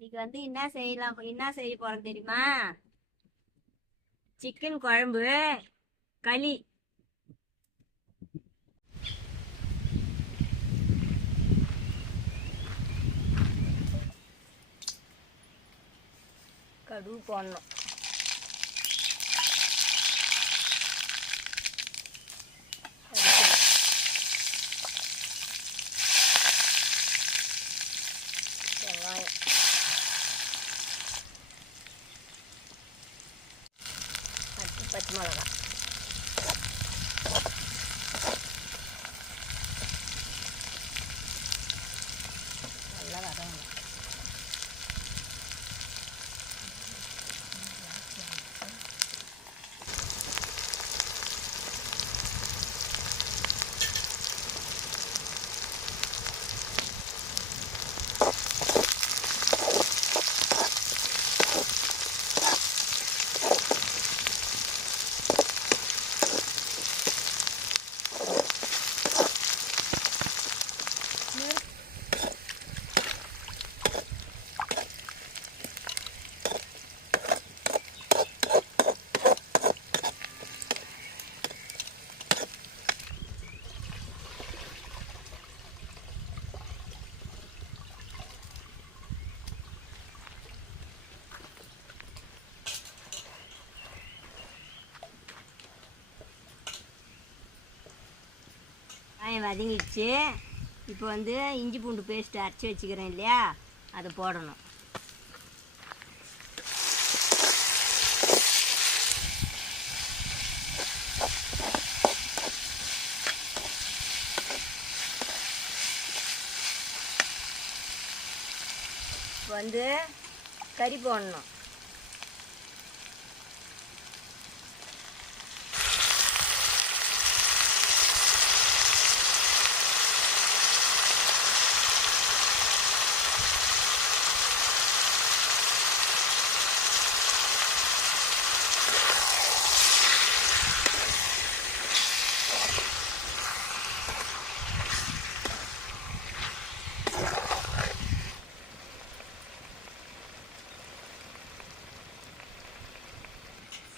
இன்னைக்கு என்ன செய்யலாம், என்ன செய்ய போறோம் தெரியுமா? சிக்கன் குழம்பு, களி. கடுகு போடணும். வெங்காயம், பச்சை மிளகா, நல்லா வதங்கணும். வெங்காயம் வதங்கிடுச்சு. இப்போ இஞ்சி பூண்டு பேஸ்ட்டு அரைச்சி வச்சுக்கிறேன் இல்லையா, அதை போடணும். இப்போ கறி போடணும்.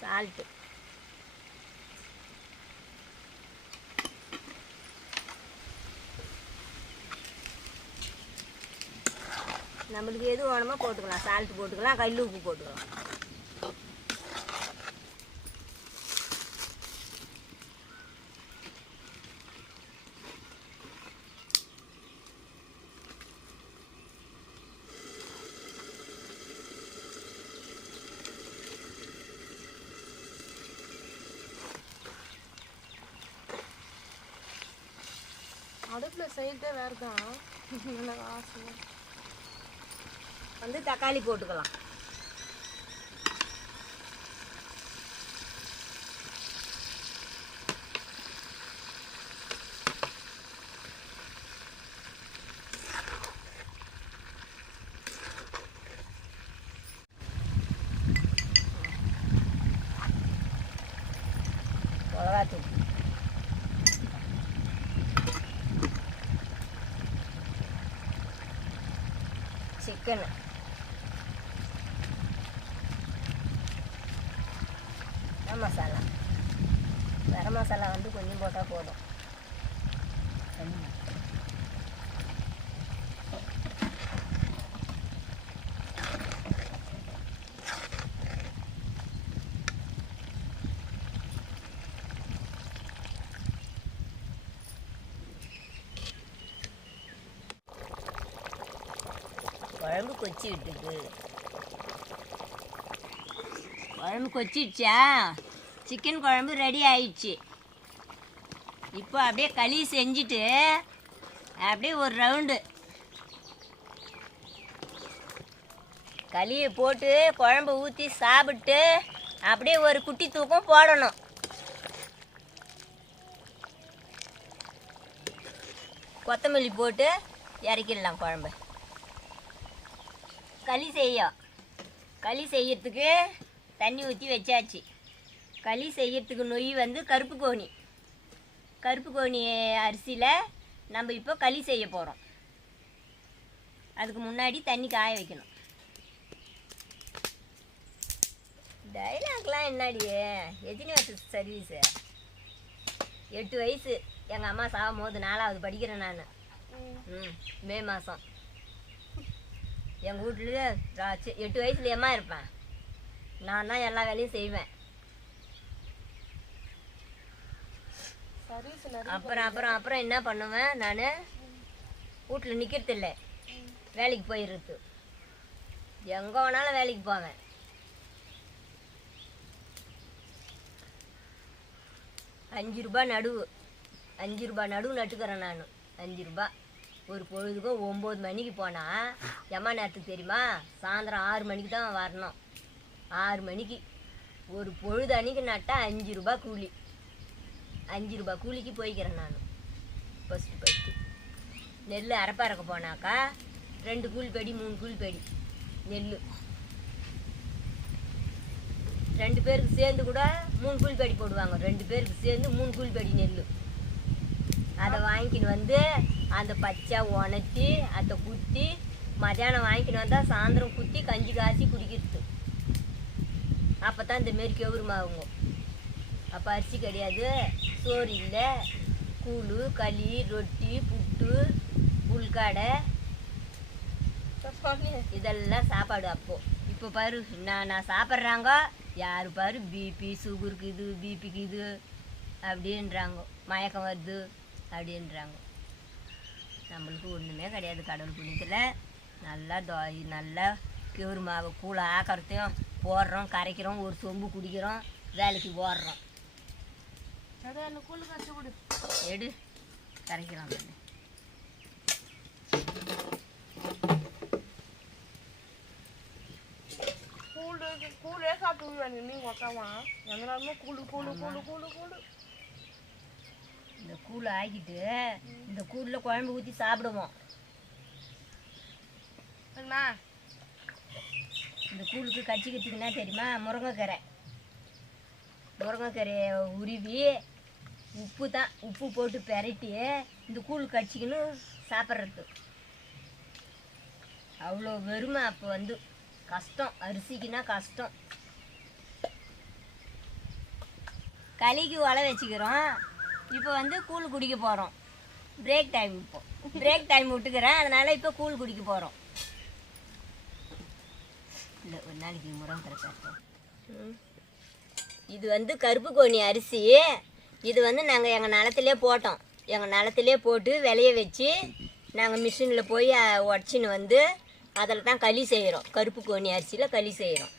சால்ட்டு, நம்மளுக்கு எது வேணுமோ போட்டுக்கலாம். சால்ட்டு போட்டுக்கலாம், கல் உப்பு போட்டுக்கலாம். அடுப்பில் செய்யறதே வேறு தான். தக்காளி போட்டுக்கலாம். மிளகாத்தூள், சிக்கன், மசாலா. கரம் மசாலா கொஞ்சம் போட்டால் போதும். குழம்பு கொச்சிட்டுருக்கு. குழம்பு கொச்சிடுச்சா? சிக்கன் குழம்பு ரெடி ஆயிடுச்சு. இப்போ அப்படியே களி செஞ்சுட்டு அப்படியே ஒரு ரவுண்டு களியை போட்டு குழம்பு ஊற்றி சாப்பிட்டு அப்படியே ஒரு குட்டி தூக்கம் போடணும். கொத்தமல்லி போட்டு இறக்கிடலாம் குழம்பு. களி செய்யறதுக்கு தண்ணி ஊற்றி வச்சாச்சு. களி செய்யறதுக்கு நொய் கருப்பு கோணி அரிசியில் நம்ம இப்போ களி செய்ய போகிறோம். அதுக்கு முன்னாடி தண்ணி காய வைக்கணும். டைலாக்லாம் என்னடி எத்தனை வருஷம் சர்வீஸு? 8 வயசு எங்கள் அம்மா சாகும் போது 4வது படிக்கிறேன் நான். மே மாதம் எங்கள் வீட்டுல 8 வயசுல அம்மா இருப்பேன். நான் தான் எல்லா வேலையும் செய்வேன். அப்புறம் அப்புறம் அப்புறம் என்ன பண்ணுவேன் நான்? வீட்டில் நிற்கிறது இல்லை, வேலைக்கு போயிடுறது. எங்கே வேணாலும் வேலைக்கு போவேன். ₹5 நடுவு, ₹5 நடுவு நட்டுக்கிறேன் நான். ₹5 ஒரு பொழுதுக்கும் 9 மணிக்கு போனால் எம்மா நேரத்துக்கு தெரியுமா? சாயந்தரம் 6 மணிக்கு தான் வரணும். 6 மணிக்கு ஒரு பொழுது அன்னைக்கு நட்டால் ₹5 கூலி. ₹5 கூலிக்கு போய்க்கிறேன் நான். ஃபஸ்ட்டு நெல் அரைப்பறக்க போனாக்கா 2 கூலிப்படி 3 கூலிப்படி நெல். 2 பேருக்கு சேர்ந்து கூட 3 கூலிப்படி போடுவாங்க. 2 பேருக்கு சேர்ந்து 3 கூலிப்படி நெல். அதை வாங்கிக்கின்னு வந்து அந்த பச்சை உணர்த்தி அதை குத்தி மத்தியானம் வாங்கிக்கின்னு வந்தால் சாயந்தரம் குத்தி கஞ்சி காய்ச்சி குடிக்கிறது. அப்போ தான் இந்தமாரி கெவுருமாவுங்க. அப்போ அரிசி கிடையாது, சோறு இல்லை, கூழ் களி ரொட்டி புட்டு புல்காடை இதெல்லாம் சாப்பாடு. அப்போது இப்போ பாரு நான் சாப்பிட்றாங்க யார் பாரு பிபி சுகருக்கு இது பிபிக்கு இது அப்படின்றாங்க, மயக்கம் வருது அப்படின்றாங்க. நம்மளுக்கு ஒன்றுமே கிடையாது. கடவுள் புண்ணியத்தில் நல்லா நல்லா கெவுரு மாவு கூழ் ஆக்கிறதையும் போடுறோம், கரைக்கிறோம், ஒரு சொம்பு குடிக்கிறோம், வேலைக்கு போடுறோம். எடு கரைக்கிறோம். கூழே சாப்பிட்டு நீ உக்காவா எங்கனாலுமே கூழு கூழு கூழு கூழு கூழு. இந்த கூழ் ஆக்கிட்டு இந்த கூழில் குழம்பு ஊற்றி சாப்பிடுவோம். இந்த கூழுக்கு கட்சிக்கிறதுக்குன்னா தெரியுமா? முருங்கைக்கரையை உருவி உப்பு தான் உப்பு போட்டு பெரட்டி இந்த கூழ் கட்சிக்கின்னு சாப்பிட்றது. அவ்வளோ வெறுமை. அப்போ வந்து கஷ்டம், அரிசிக்குன்னா கஷ்டம். களிக்கு ஒலை வச்சுக்கிறோம். இப்போ வந்து கூழ் குடிக்க போகிறோம். Break time. இப்போ பிரேக் டைம் விட்டுக்கிறேன், அதனால் இப்போ கூழ் குடிக்க போகிறோம். இல்லை ஒரு நாளைக்கு முருங்கை கரை. இது வந்து கருப்பு கோணி அரிசி. இது வந்து நாங்கள் எங்கள் நிலத்திலே போட்டோம். எங்கள் நிலத்திலே போட்டு விளைய வச்சு நாங்கள் மிஷினில் போய் உடச்சின்னு வந்து அதில் தான் களி செய்கிறோம். கருப்பு கோணி அரிசியில் களி செய்கிறோம்.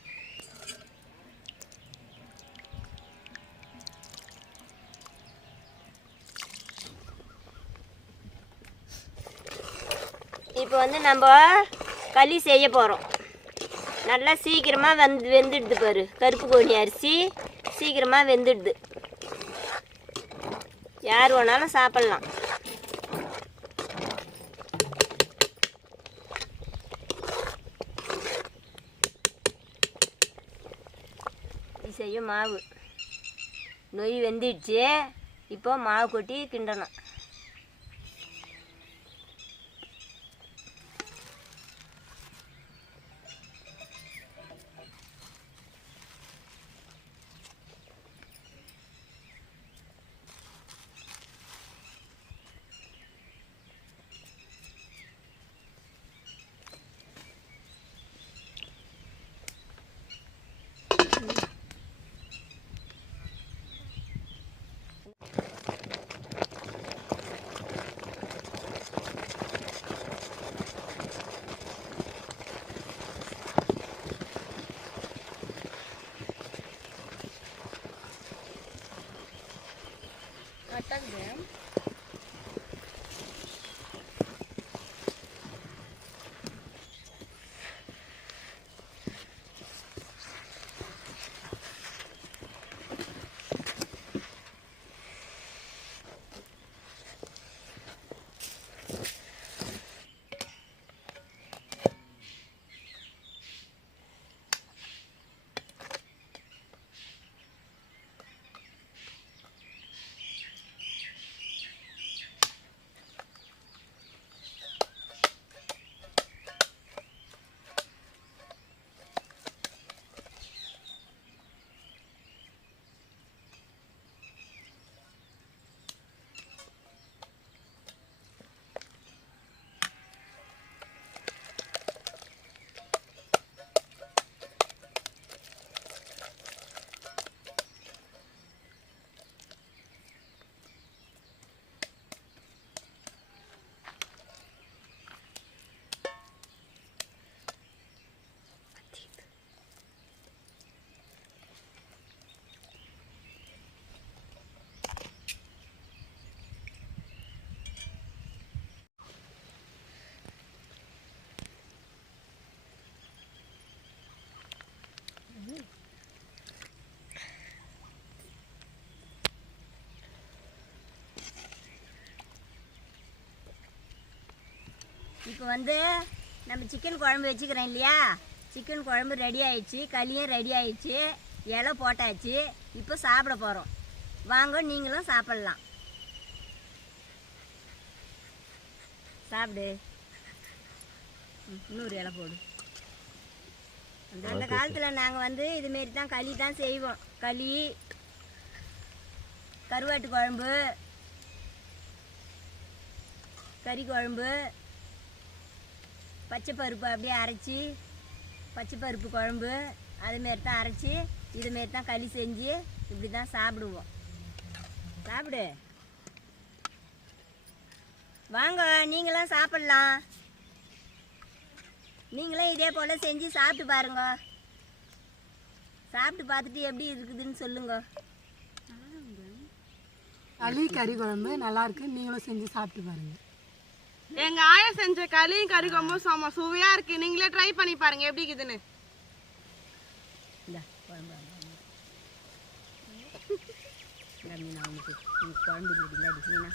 இப்போ வந்து நம்ம களி செய்ய போகிறோம். நல்லா சீக்கிரமாக வெந்துடுது பாரு. கருப்பு கோணி அரிசி சீக்கிரமாக வெந்துடுது. யார் வேணாலும் சாப்பிட்லாம். இது செய்ய மாவு நொய் வெந்துடுச்சு. இப்போ மாவு கொட்டி கிண்டணும். இப்போ வந்து நம்ம சிக்கன் குழம்பு வச்சுக்கிறோம் இல்லையா, சிக்கன் குழம்பு ரெடி ஆயிடுச்சு, களியும் ரெடி ஆயிடுச்சு, இலை போட்டாச்சு. இப்போ சாப்பிட போகிறோம். வாங்க நீங்களும் சாப்பிட்லாம். சாப்பிடு. இன்னொரு இலை போடு. அந்த காலத்தில் நாங்கள் வந்து இதுமாரி தான் களி தான் செய்வோம். களி, கருவாட்டு குழம்பு, கறி குழம்பு, பச்சை பருப்பு அப்படியே அரைச்சி, பச்சை பருப்பு குழம்பு அதுமாரி தான் அரைச்சி இதுமாரி தான் களி செஞ்சு இப்படி தான் சாப்பிடுவோம். சாப்பிடு. வாங்க நீங்களும் சாப்பிட்லாம். நீங்களும் இதே போல் செஞ்சு சாப்பிட்டு பாருங்க. சாப்பிட்டு பார்த்துட்டு எப்படி இருக்குதுன்னு சொல்லுங்க. களி கறி குழம்பு நல்லா இருக்கு. நீங்களும் செஞ்சு சாப்பிட்டு பாருங்க. எங்க ஆயா செஞ்ச களியும் கறி குழம்பும் செம சுவையா இருக்கு. நீங்களே ட்ரை பண்ணி பாருங்க எப்படி இருக்குதுன்னு. இந்த குழம்பு மீனா உனக்கு குழம்பு மீனா